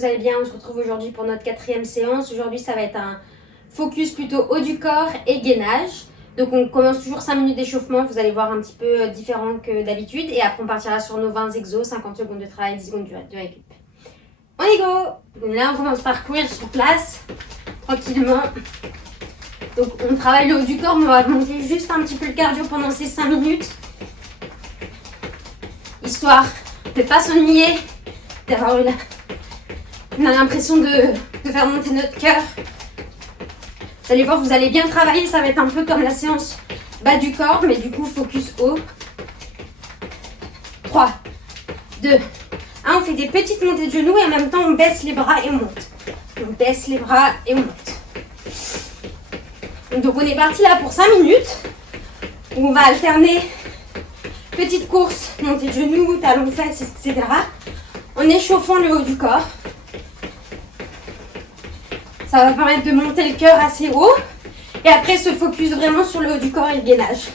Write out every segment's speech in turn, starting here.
vous allez bien. On se retrouve aujourd'hui pour notre 4e séance. Aujourd'hui, ça va être un focus plutôt haut du corps et gainage. Donc, on commence toujours 5 minutes d'échauffement. Vous allez voir un petit peu différent que d'habitude. Et après, on partira sur nos 20 exos, 50 secondes de travail, 10 secondes de récup. On y go! Donc là, on commence par courir sur place, tranquillement. Donc, on travaille le haut du corps, mais on va monter juste un petit peu le cardio pendant ces 5 minutes. Histoire de ne pas s'ennuyer, d'avoir eu l'impression de faire monter notre cœur. Vous allez voir, vous allez bien travailler, ça va être un peu comme la séance bas du corps, mais du coup focus haut. 3, 2, 1, on fait des petites montées de genoux et en même temps on baisse les bras et on monte. On baisse les bras et on monte. Donc on est parti là pour 5 minutes, où on va alterner petite course, montée de genoux, talons fesses, etc. En échauffant le haut du corps. Ça va permettre de monter le cœur assez haut. Et après se focus vraiment sur le haut du corps et le gainage.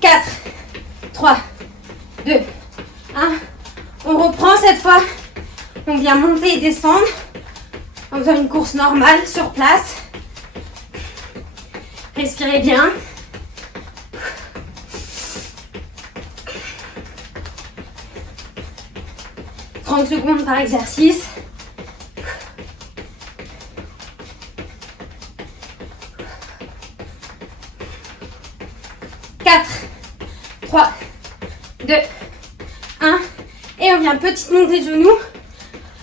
4, 3, 2, 1. On reprend cette fois. On vient monter et descendre en faisant une course normale sur place. Respirez bien. 30 secondes par exercice. Quatre, 3, 2, 1. Et on vient petite montée de genoux.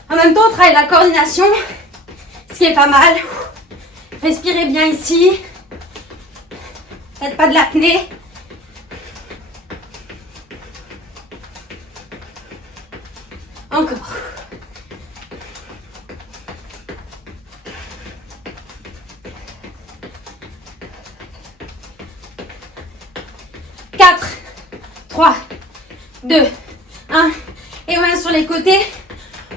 En même temps, on travaille la coordination, ce qui est pas mal. Respirez bien ici. Faites pas de l'apnée. Encore. 4, 3, 2, 1. Et on vient sur les côtés.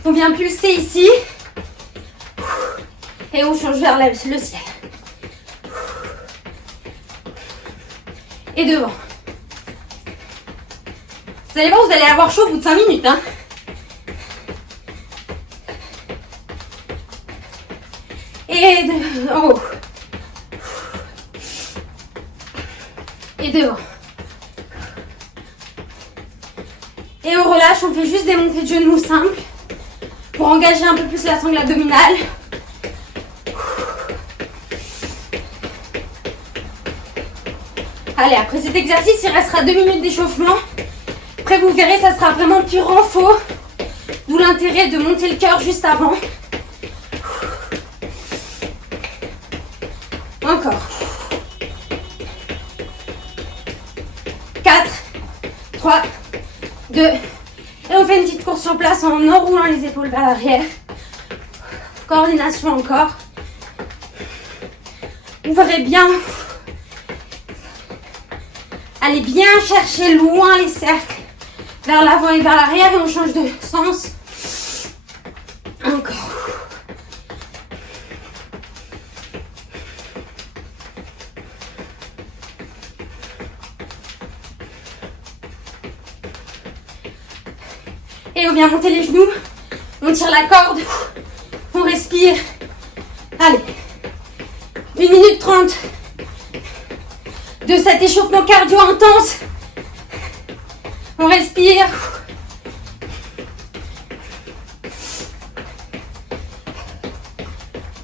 On vient pulser ici. Et on change vers le ciel. Et devant. Vous allez voir, vous allez avoir chaud au bout de 5 minutes. Hein. Et en haut. Et devant. Et on relâche, on fait juste des montées de genoux simples pour engager un peu plus la sangle abdominale. Allez, après cet exercice, il restera 2 minutes d'échauffement. Après, vous verrez, ça sera vraiment pur renfort. D'où l'intérêt de monter le cœur juste avant. Encore. 4, 3, 2. Et on fait une petite course sur place en enroulant les épaules vers l'arrière. Coordination encore. Ouvrez bien. Allez bien chercher loin les cercles. Vers l'avant et vers l'arrière et on change de sens. Encore. Et on vient monter les genoux. On tire la corde. On respire. Allez. 1 minute 30 de cet échauffement cardio intense. On respire.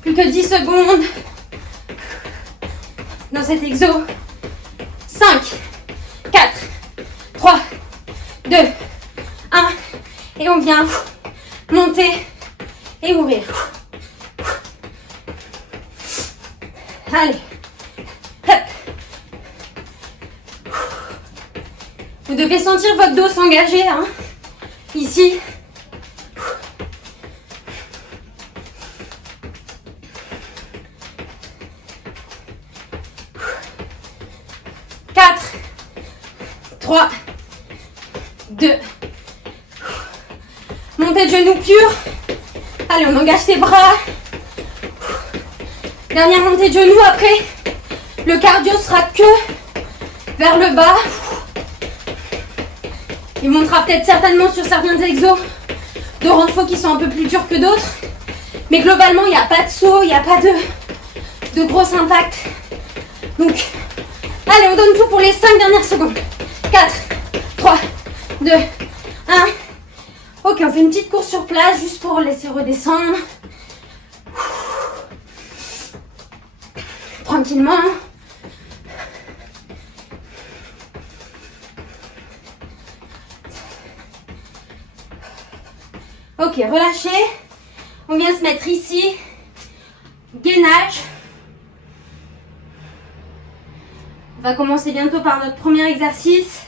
Plus que 10 secondes dans cet exo. 5, 4, 3, 2, 1. Et on vient monter et ouvrir. Allez. Hop. Vous devez sentir votre dos s'engager. Hein, ici. 4, 3, 2. Montée de genoux pure. Allez, on engage ses bras. Dernière montée de genoux. Après, le cardio sera que vers le bas. Il montera peut-être certainement sur certains exos de renforts qui sont un peu plus durs que d'autres. Mais globalement, il n'y a pas de saut, il n'y a pas de gros impact. Donc, allez, on donne tout pour les 5 dernières secondes. 4, 3, 2, 1. Ok, on fait une petite course sur place juste pour laisser redescendre. Tranquillement. Ok, relâchez. On vient se mettre ici. Gainage. On va commencer bientôt par notre premier exercice.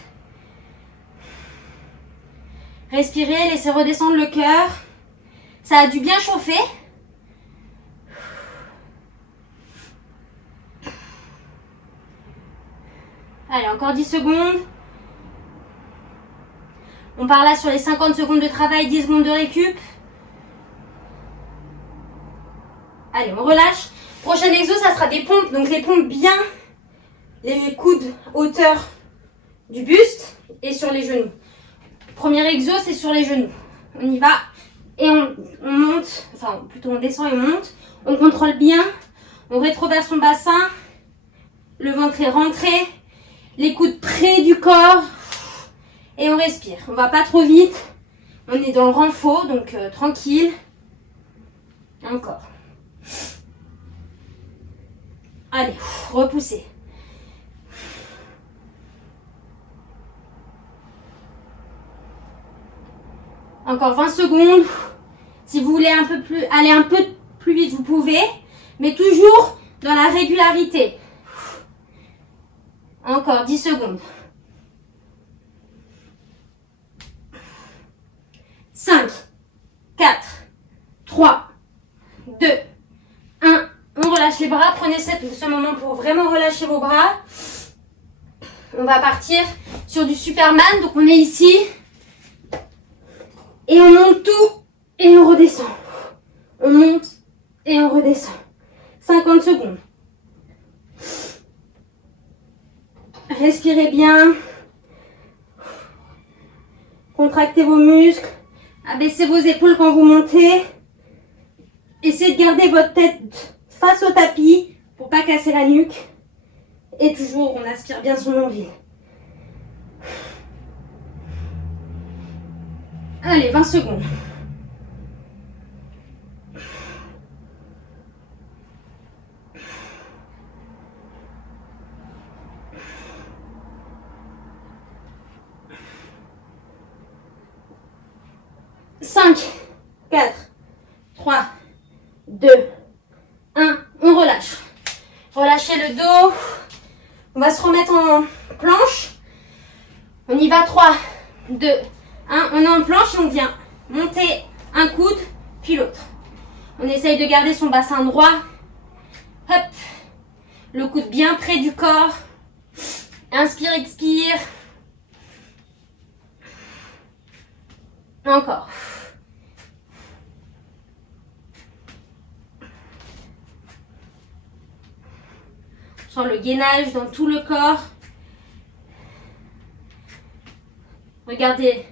Respirez, laissez redescendre le cœur. Ça a dû bien chauffer. Allez, encore 10 secondes. On part là sur les 50 secondes de travail, 10 secondes de récup. Allez, on relâche. Prochain exo, ça sera des pompes. Donc les pompes bien, les coudes hauteur du buste et sur les genoux. Premier exo, c'est sur les genoux. On y va et on monte, enfin plutôt on descend et on monte. On contrôle bien, on rétroverse son bassin, le ventre est rentré, les coudes près du corps et on respire. On va pas trop vite, on est dans le renfort, donc tranquille. Encore. Allez, repoussez. Encore 20 secondes. Si vous voulez aller un peu plus vite, vous pouvez. Mais toujours dans la régularité. Encore 10 secondes. 5, 4, 3, 2, 1. On relâche les bras. Prenez ce moment pour vraiment relâcher vos bras. On va partir sur du Superman. Donc on est ici. Et on monte tout et on redescend. On monte et on redescend. 50 secondes. Respirez bien. Contractez vos muscles. Abaissez vos épaules quand vous montez. Essayez de garder votre tête face au tapis pour pas casser la nuque. Et toujours, on aspire bien son nombril. Allez, 20 secondes. Cinq, 4, 3, 2, 1. On relâche. Relâchez le dos. On va se remettre en planche. On y va. 3, 2, 1. On est en planche et on vient monter un coude, puis l'autre. On essaye de garder son bassin droit. Hop. Le coude bien près du corps. Inspire, expire. Encore. On sent le gainage dans tout le corps. Regardez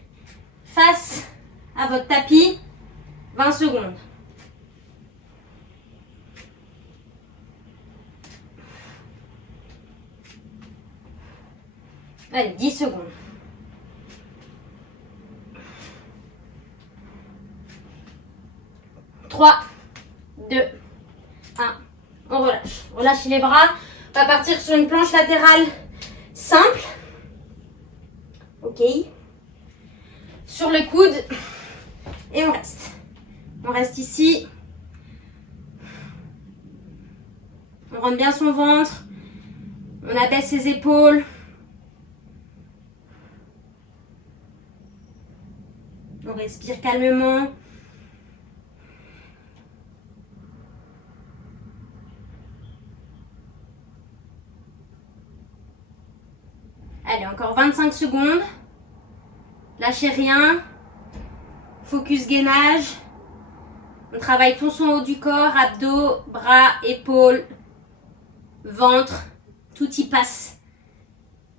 face à votre tapis. 20 secondes. Allez, 10 secondes. Trois, 2, 1. On relâche. Relâchez les bras. On va partir sur une planche latérale simple. Ok. Sur le coude. Et on reste. On reste ici. On rentre bien son ventre. On abaisse ses épaules. On respire calmement. Allez, encore 25 secondes. Lâchez rien. Focus gainage. On travaille tout son haut du corps, abdos, bras, épaules, ventre. Tout y passe.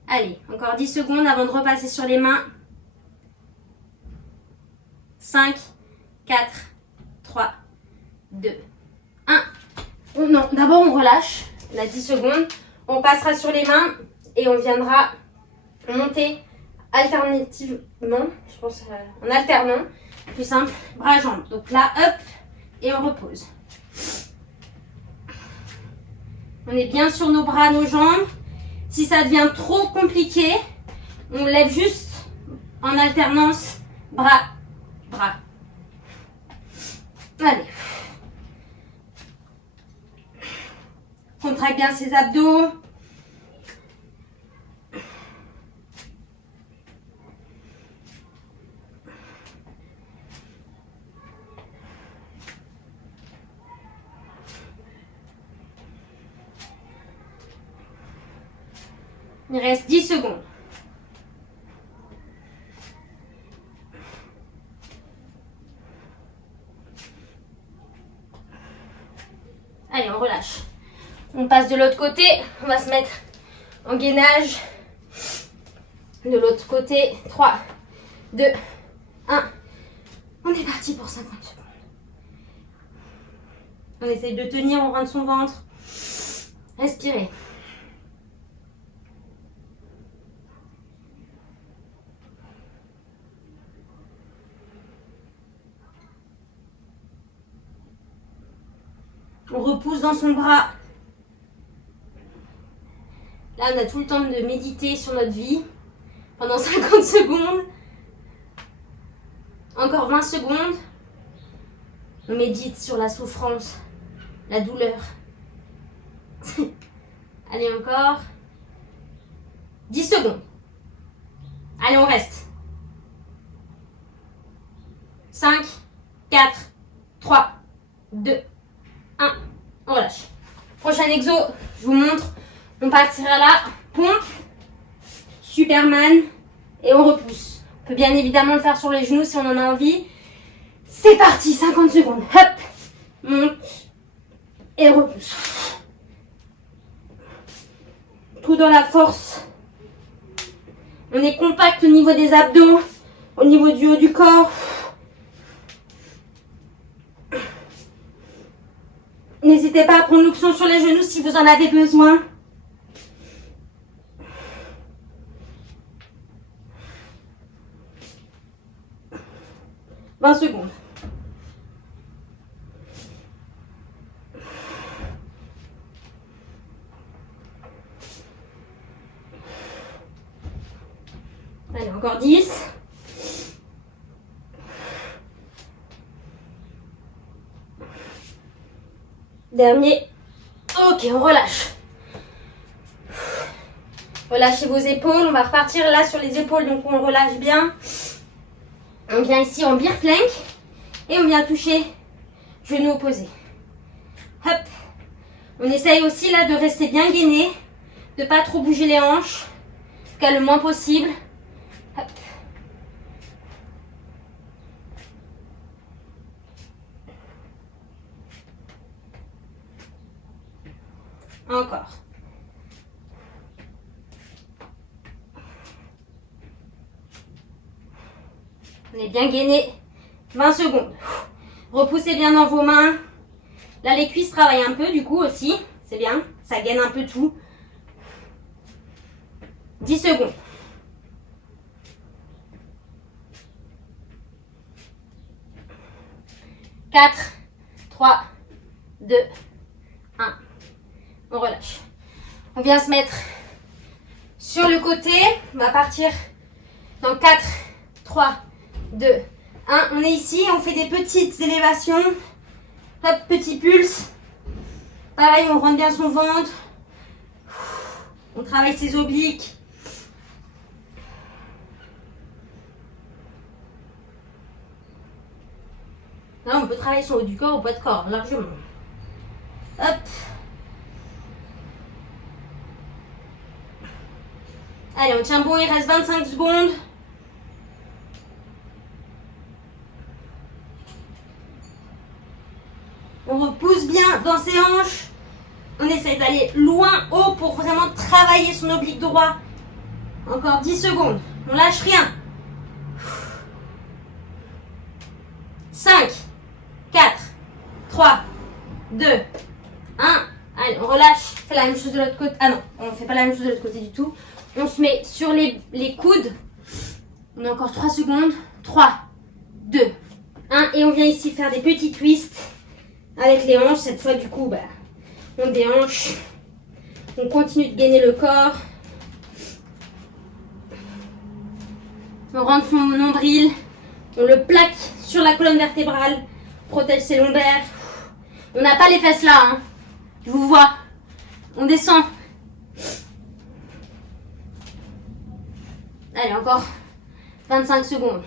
Allez, encore 10 secondes avant de repasser sur les mains. 5, 4, 3, 2, 1. Oh non, d'abord on relâche. On a 10 secondes. On passera sur les mains et on viendra monter alternativement, je pense en alternant. Plus simple, bras jambes. Donc là, hop, et on repose. On est bien sur nos bras, nos jambes. Si ça devient trop compliqué, on lève juste en alternance, bras, bras. Allez. Contracte bien ses abdos. Il reste 10 secondes. Allez, on relâche. On passe de l'autre côté. On va se mettre en gainage. De l'autre côté. 3, 2, 1. On est parti pour 50 secondes. On essaye de tenir, on rentre son ventre. Respirez. On repousse dans son bras. Là, on a tout le temps de méditer sur notre vie pendant 50 secondes. Encore 20 secondes. On médite sur la souffrance, la douleur. Allez, encore. 10 secondes. Allez, on reste. 5, 4, 3, 2, 1. On relâche. Prochain exo, je vous montre. On partira là. Pompe. Superman. Et on repousse. On peut bien évidemment le faire sur les genoux si on en a envie. C'est parti. 50 secondes. Hop. Monte. Et repousse. Tout dans la force. On est compact au niveau des abdos. Au niveau du haut du corps. N'hésitez pas à prendre l'option sur les genoux si vous en avez besoin. « 20 secondes. Allez, encore 10. Dernier. Ok, on relâche. Relâchez vos épaules. On va repartir là sur les épaules, donc on relâche bien. On vient ici en bear plank et on vient toucher genou opposé. Hop. On essaye aussi là de rester bien gainé, de pas trop bouger les hanches, en tout cas le moins possible. Hop. Encore. On est bien gainé. 20 secondes. Repoussez bien dans vos mains. Là, les cuisses travaillent un peu du coup aussi. C'est bien. Ça gaine un peu tout. 10 secondes. « 4, 3, 2, 1. On relâche. On vient se mettre sur le côté. On va partir dans 4, 3, 2, 1. On est ici, on fait des petites élévations. Hop, petit pulse. Pareil, on rentre bien son ventre. On travaille ses obliques. Là, on peut travailler son haut du corps au poids de corps, largement. Hop. Allez, on tient bon, il reste 25 secondes. On repousse bien dans ses hanches. On essaye d'aller loin, haut, pour vraiment travailler son oblique droit. Encore 10 secondes. On lâche rien. 5, 5, 4, 3, 2, 1. Allez, on relâche. On fait la même chose de l'autre côté. Ah non, on ne fait pas la même chose de l'autre côté du tout. On se met sur les coudes. On a encore 3 secondes. 3, 2, 1. Et on vient ici faire des petits twists avec les hanches. Cette fois, du coup, bah, on déhanche. On continue de gainer le corps. On rentre son nombril. On le plaque sur la colonne vertébrale. Protège ses lombaires. On n'a pas les fesses là, hein. Je vous vois. On descend. Allez, encore 25 secondes.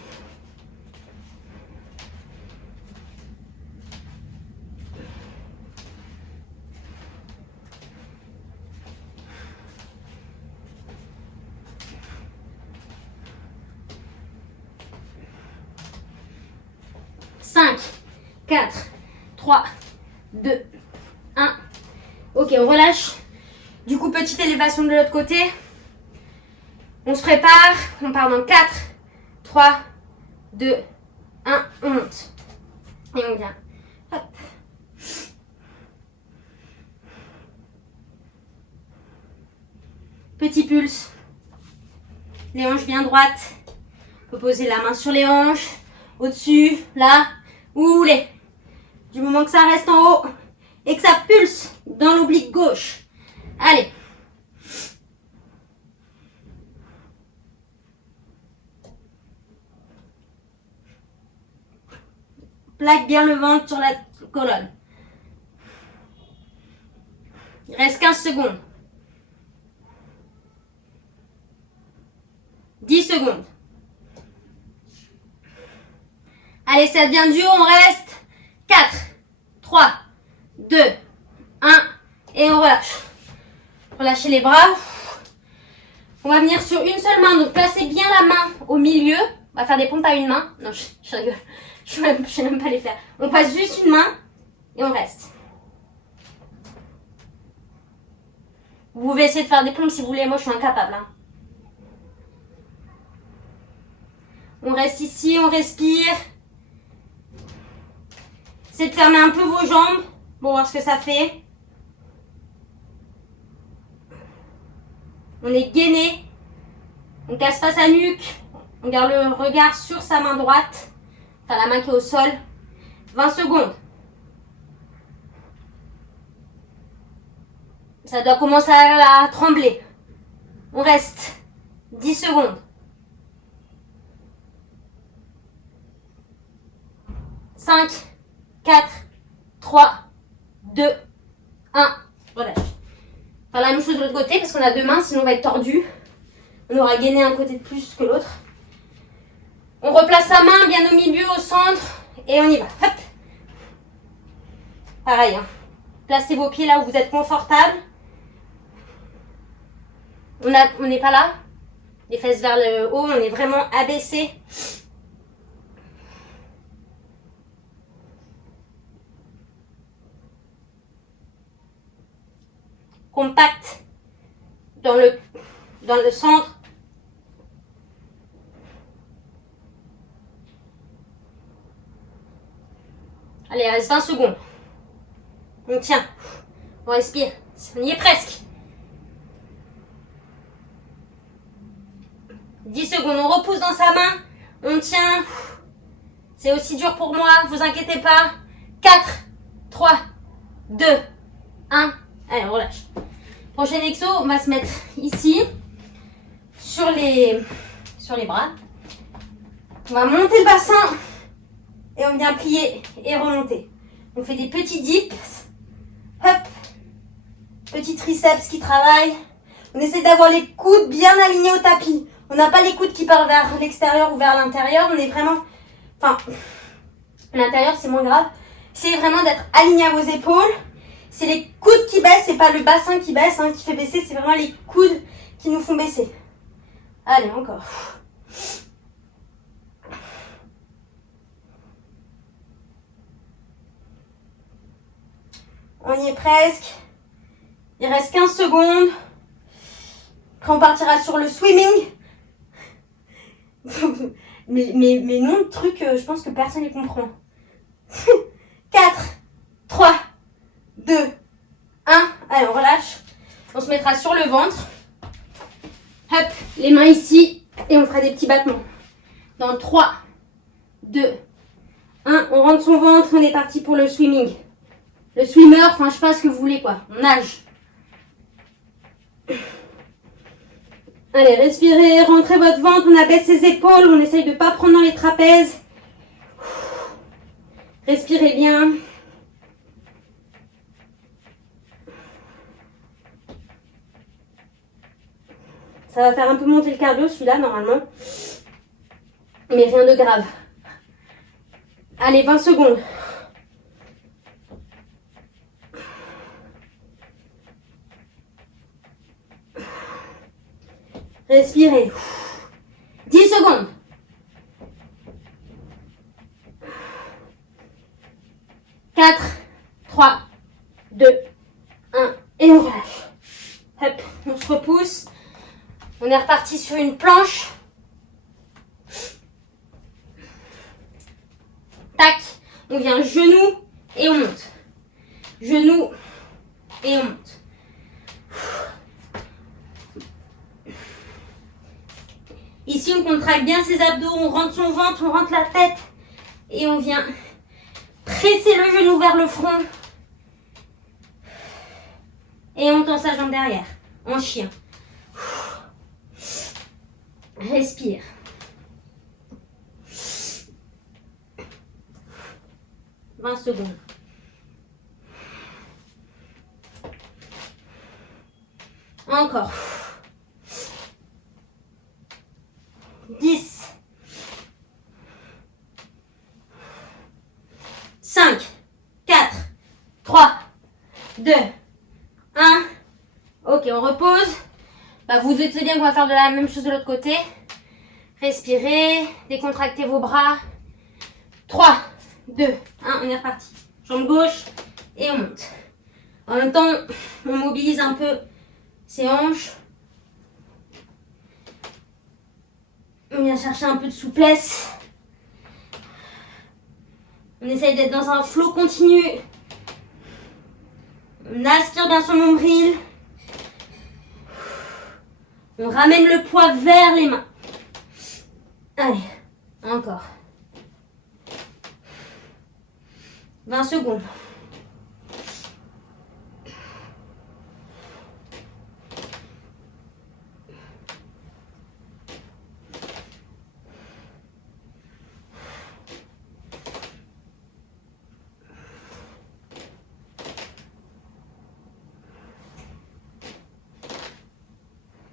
Cinq, 4, 3, 2, 1. Ok, on relâche. Du coup, petite élévation de l'autre côté. On se prépare. On part dans 4, 3, 2, 1. On monte. Et on vient. Hop. Petit pulse. Les hanches bien droites. On peut poser la main sur les hanches. Au-dessus, là, où vous voulez. Du moment que ça reste en haut et que ça pulse dans l'oblique gauche. Allez. Plaque bien le ventre sur la colonne. Il reste 15 secondes. 10 secondes. Allez, ça devient dur, on reste. 4, 3, 2, 1. Et on relâche. Relâchez les bras. On va venir sur une seule main. Donc, placez bien la main au milieu. On va faire des pompes à une main. Non, je rigole. Je ne sais même pas les faire. On passe juste une main et on reste. Vous pouvez essayer de faire des pompes si vous voulez. Moi, je suis incapable. Hein. On reste ici, on respire. Essayez de fermer un peu vos jambes pour voir ce que ça fait. On est gainé. On casse pas sa nuque. On garde le regard sur sa main droite. Enfin, la main qui est au sol. 20 secondes. Ça doit commencer à trembler. On reste. 10 secondes. 5, 4, 3, 2, 1. Relâche. Faire la même chose de l'autre côté parce qu'on a deux mains, sinon on va être tordu. On aura gainé un côté de plus que l'autre. On replace sa main bien au milieu, au centre. Et on y va. Hop. Pareil. Hein. Placez vos pieds là où vous êtes confortable. On n'est pas là. Les fesses vers le haut. On est vraiment abaissé. Compact dans le centre. Allez, il reste 20 secondes. On tient. On respire. On y est presque. 10 secondes. On repousse dans sa main. On tient. C'est aussi dur pour moi. Vous inquiétez pas. 4, 3, 2, 1. Allez, on relâche. Prochain exo, on va se mettre ici. Sur les bras. On va monter le bassin. Et on vient plier et remonter. On fait des petits dips. Hop. Petit triceps qui travaille. On essaie d'avoir les coudes bien alignés au tapis. On n'a pas les coudes qui partent vers l'extérieur ou vers l'intérieur. On est vraiment... Enfin, l'intérieur, c'est moins grave. Essayez vraiment d'être aligné à vos épaules. C'est les coudes qui baissent, c'est pas le bassin qui baisse, hein, qui fait baisser. C'est vraiment les coudes qui nous font baisser. Allez, encore. On y est presque. Il reste 15 secondes. Après, on partira sur le swimming. mais non, le truc, je pense que personne ne comprend. 4, 3, 2, 1. Allez, on relâche. On se mettra sur le ventre. Hop, les mains ici. Et on fera des petits battements. Dans 3, 2, 1. On rentre son ventre. On est parti pour le swimming. Le swimmer, enfin, je sais pas ce que vous voulez, quoi. On nage. Allez, respirez. Rentrez votre ventre. On abaisse ses épaules. On essaye de ne pas prendre dans les trapèzes. Respirez bien. Ça va faire un peu monter le cardio, celui-là, normalement. Mais rien de grave. Allez, 20 secondes. Respirez. 10 secondes. 4, 3, 2, 1. Et on relâche. Hop, on se repousse. On est reparti sur une planche. Tac. On vient genou et on monte. Genou et on monte. Ici, on contracte bien ses abdos. On rentre son ventre, on rentre la tête. Et on vient presser le genou vers le front. Et on tend sa jambe derrière. En chien. Respire. « 20 secondes. Encore. 10. 5, 4, 3, 2, 1. Ok, on repose. Bah, vous doutez bien qu'on va faire de la même chose de l'autre côté. Respirez, décontractez vos bras. 3, 2, 1, on est reparti. Jambe gauche et on monte. En même temps, on mobilise un peu ses hanches. On vient chercher un peu de souplesse. On essaye d'être dans un flow continu. On aspire bien son nombril. On ramène le poids vers les mains. Allez, encore. 20 secondes.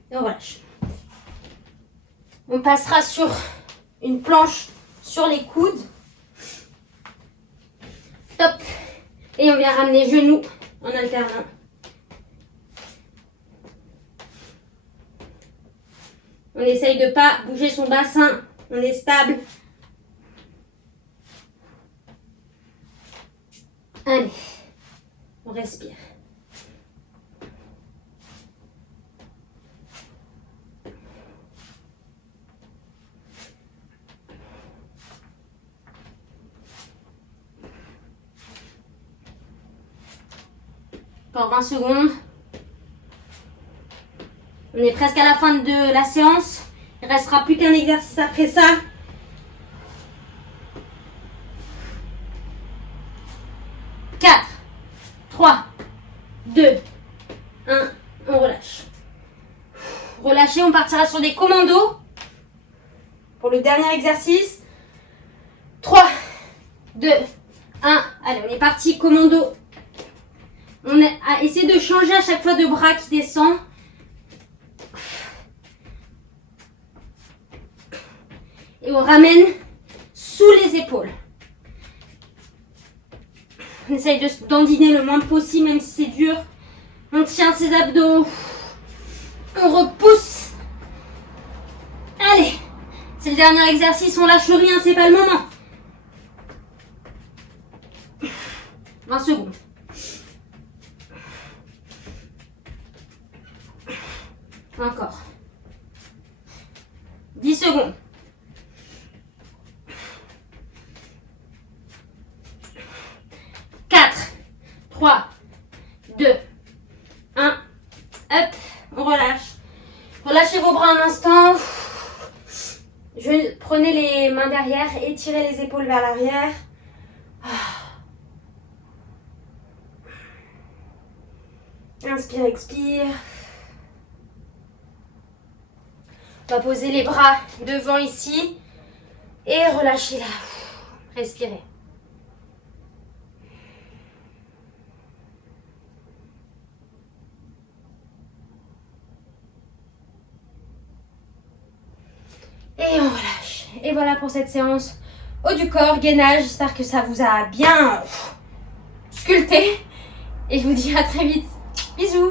Et on relâche. On passera sur une planche sur les coudes. Top. Et on vient ramener genoux en alternant. On essaye de ne pas bouger son bassin. On est stable. Allez. On respire. Encore 20 secondes. On est presque à la fin de la séance. Il ne restera plus qu'un exercice après ça. « 4, 3, 2, 1. On relâche. Relâchez, on partira sur des commandos. Pour le dernier exercice. 3, 2, 1. Allez, on est parti, commando. On a essayé de changer à chaque fois de bras qui descend. Et on ramène sous les épaules. On essaye de dandiner le moins possible, même si c'est dur. On tient ses abdos. On repousse. Allez, c'est le dernier exercice, on lâche rien, c'est pas le moment. 20 secondes. Encore. 10 secondes. instant, prenez les mains derrière, étirez les épaules vers l'arrière. Inspire, expire. On va poser les bras devant ici et relâchez là. Respirez. Et on relâche. Et voilà pour cette séance haut du corps, gainage. J'espère que ça vous a bien sculpté. Et je vous dis à très vite. Bisous.